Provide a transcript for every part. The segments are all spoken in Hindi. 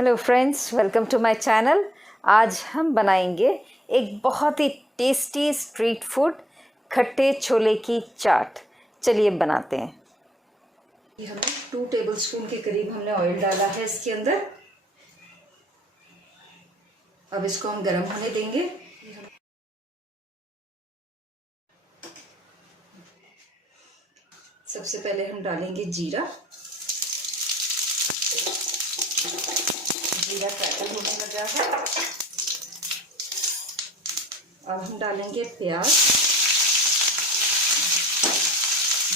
Hello friends, welcome to my channel. आज हम बनाएंगे एक बहुत ही टेस्टी स्ट्रीट फूड खट्टे छोले की चाट। चलिए बनाते हैं। ये हमने 2 टेबलस्पून के करीब हमने ऑयल डाला है इसके अंदर। अब इसको हम गर्म होने देंगे। सबसे पहले हम डालेंगे जीरा। जीरा क्रैकल होने लगा है। अब हम डालेंगे प्याज।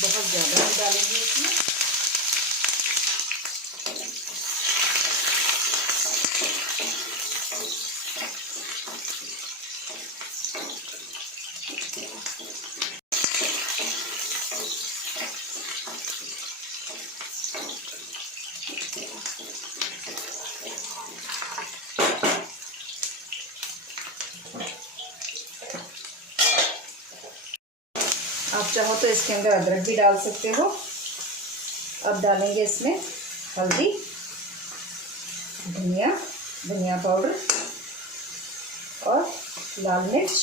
बहुत ज़्यादा हम डालेंगे इसमें। आप चाहो तो इसके अंदर अदरक भी डाल सकते हो। अब डालेंगे इसमें हल्दी, धनिया पाउडर और लाल मिर्च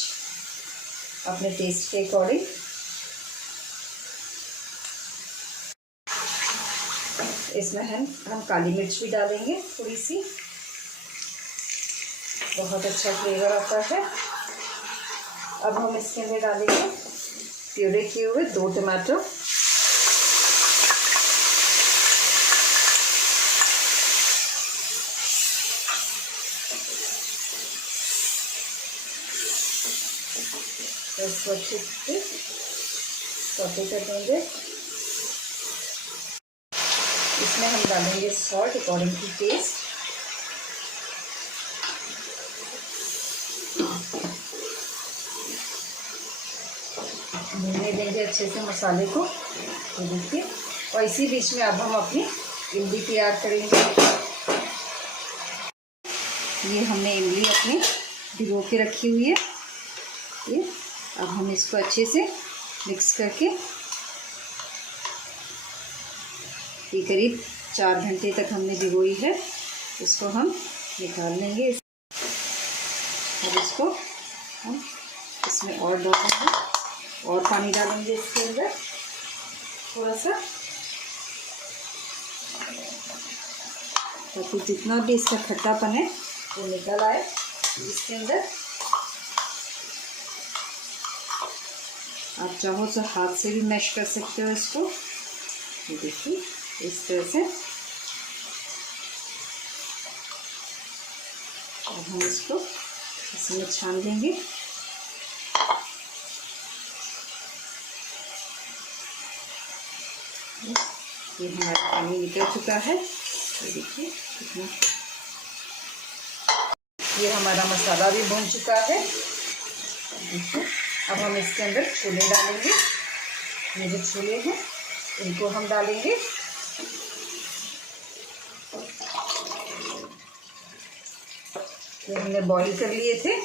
अपने टेस्ट के अकॉर्डिंग। इसमें हम काली मिर्च भी डालेंगे थोड़ी सी, बहुत अच्छा फ्लेवर आता है। अब हम इसके अंदर डालेंगे प्यूरे किए हुए 2 टमाटर। इसको अच्छे से सौटे कर देंगे। इसमें हम डालेंगे सॉल्ट अकॉर्डिंग टू टेस्ट। भूनने देंगे अच्छे से मसाले को। तो देखिए, और इसी बीच में अब हम अपनी इमली तैयार करेंगे। ये हमने इमली अपनी भिगो के रखी हुई है। ये अब हम इसको अच्छे से मिक्स करके ये करीब 4 घंटे तक हमने भिगोई है। इसको हम निकाल लेंगे। अब इसको हम इसमें और डालेंगे और पानी डालेंगे इसके अंदर थोड़ा सा, ताकि जितना भी इसका खट्टापन है वो निकल आए इसके अंदर। आप चाहो तो हाथ से भी मैश कर सकते हो इसको। ये देखिए, इस तरह से। अब हम इसको इसमें छान लेंगे। ये हमारा पानी निकल चुका है। ये देखिए कितना। ये हमारा मसाला भी भून चुका है। देखिए, अब हम इसके अंदर छोले डालेंगे। ये जो छोले हैं इनको हम डालेंगे। ये हमने बॉईल कर लिए थे।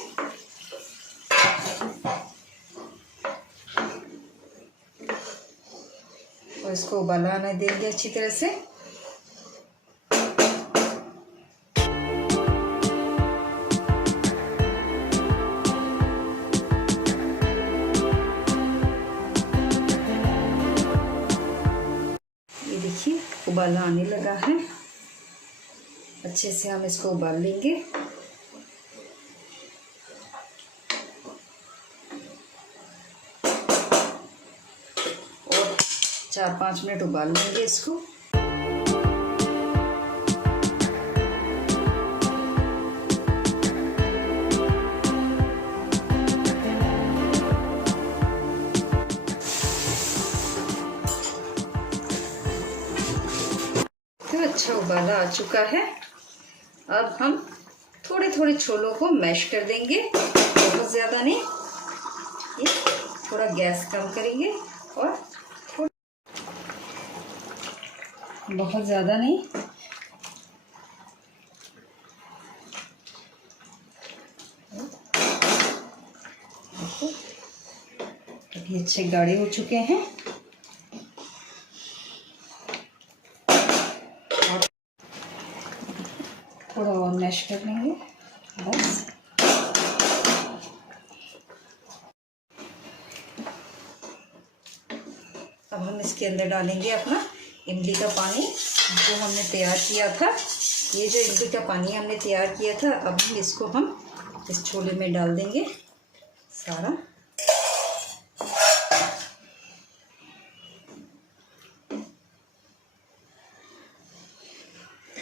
और इसको उबाला आने देंगे अच्छी तरह से। ये देखिए, उबाला आने लगा है। अच्छे से हम इसको उबाल लेंगे। और 4-5 मिनट उबाल लेंगे इसको। तो अच्छा उबाला आ चुका है। अब हम थोड़े थोड़े छोलों को मैश कर देंगे, बहुत ज़्यादा नहीं। ये थोड़ा गैस कम करेंगे और बहुत ज़्यादा नहीं। अभी अच्छे गाढ़े हो चुके हैं। थोड़ा और मैश कर लेंगे बस। अब हम इसके अंदर डालेंगे अपना इमली का पानी जो हमने तैयार किया था। ये जो इमली का पानी हमने तैयार किया था, अब हम इस छोले में डाल देंगे सारा।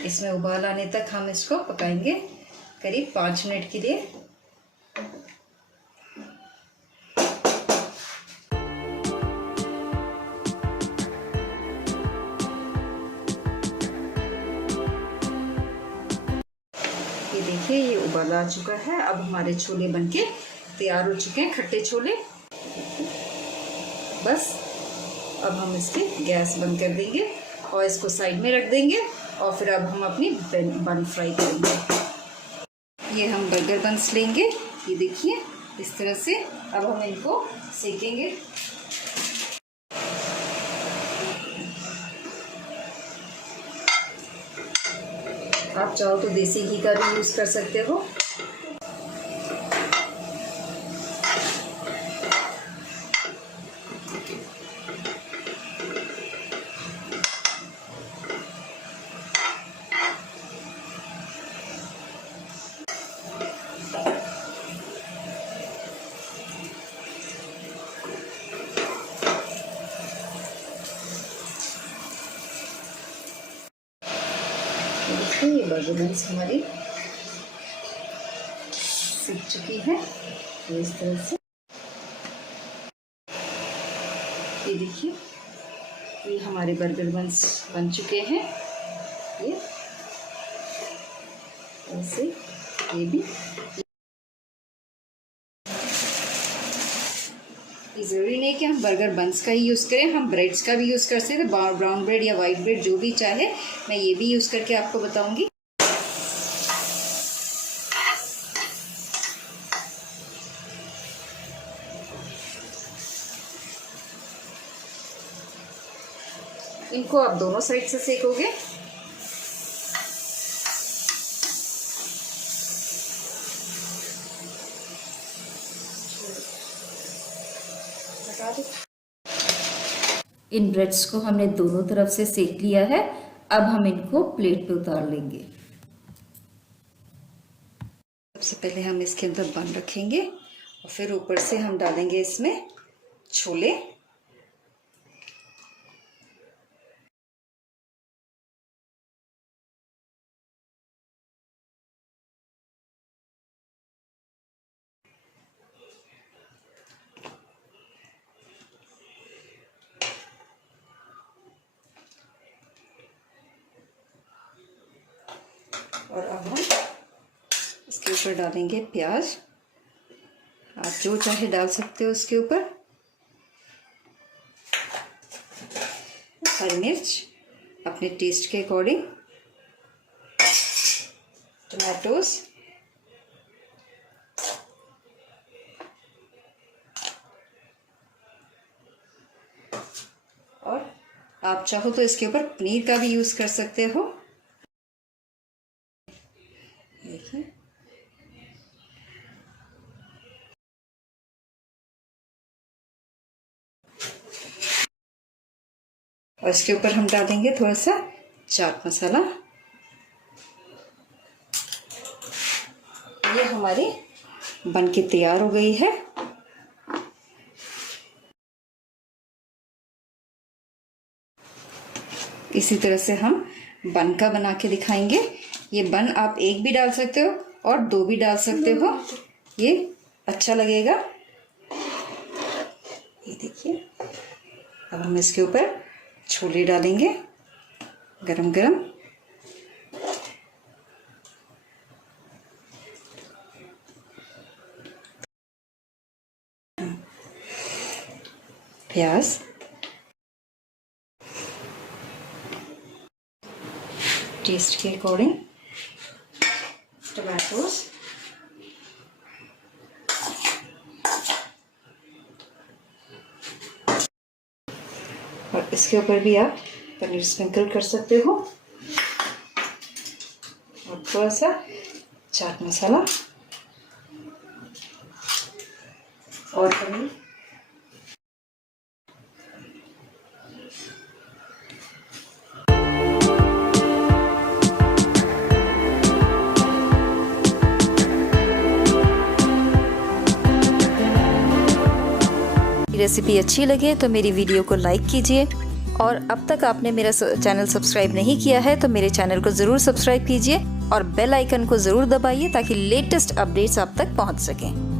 इसमें उबाल आने तक हम इसको पकाएंगे करीब 5 मिनट के लिए। ये देखिए ये उबाल आ चुका है। अब हमारे छोले बनके तैयार हो चुके हैं, खट्टे छोले। बस अब हम इसकी गैस बंद कर देंगे और इसको साइड में रख देंगे और फिर अब हम अपनी बन फ्राई करेंगे। ये हम बर्गर बन्स लेंगे, ये देखिए इस तरह से। अब हम इनको सेकेंगे। आप चाहो तो देसी घी का भी यूज़ कर सकते हो। देखिए ये बर्गर बन्स हमारी सीख चुकी है इस तरह से। ये देखिए ये हमारे बर्गर बन्स बन चुके हैं। ये ऐसे ये भी ज़रूरी नहीं कि हम बर्गर बन्स का ही यूज़ करें, हम ब्रेड्स का भी यूज़ कर सकते हैं। ब्राउन ब्रेड या वाइट ब्रेड जो भी चाहे, मैं ये भी यूज़ करके आपको बताऊंगी। इनको आप दोनों साइड से सेकोगे। इन ब्रेड्स को हमने दोनों तरफ से सेक लिया है। अब हम इनको प्लेट पे उतार लेंगे। सबसे पहले हम इसके अंदर बन रखेंगे और फिर ऊपर से हम डालेंगे इसमें छोले। और अब हम इसके ऊपर डालेंगे प्याज। आप जो चाहे डाल सकते हो उसके ऊपर। हरी मिर्च अपने टेस्ट के अकॉर्डिंग। टमाटोज, और आप चाहो तो इसके ऊपर पनीर का भी यूज़ कर सकते हो। देखिए और इसके ऊपर हम डालेंगे थोड़ा सा चाट मसाला। ये हमारी बनके तैयार हो गई है। इसी तरह से हम बन का बना के दिखाएंगे। ये बन आप एक भी डाल सकते हो और 2 भी डाल सकते हो, ये अच्छा लगेगा। ये देखिए अब हम इसके ऊपर छोले डालेंगे गरम गरम। प्याज, टेस्ट के अकॉर्डिंग टमाटोज, और इसके ऊपर भी आप पनीर स्प्रिंकल कर सकते हो। और थोड़ा सा चाट मसाला और पनीर। रेसिपी अच्छी लगे तो मेरी वीडियो को लाइक कीजिए, और अब तक आपने मेरा चैनल सब्सक्राइब नहीं किया है तो मेरे चैनल को ज़रूर सब्सक्राइब कीजिए और बेल आइकन को ज़रूर दबाइए ताकि लेटेस्ट अपडेट्स आप तक पहुंच सकें।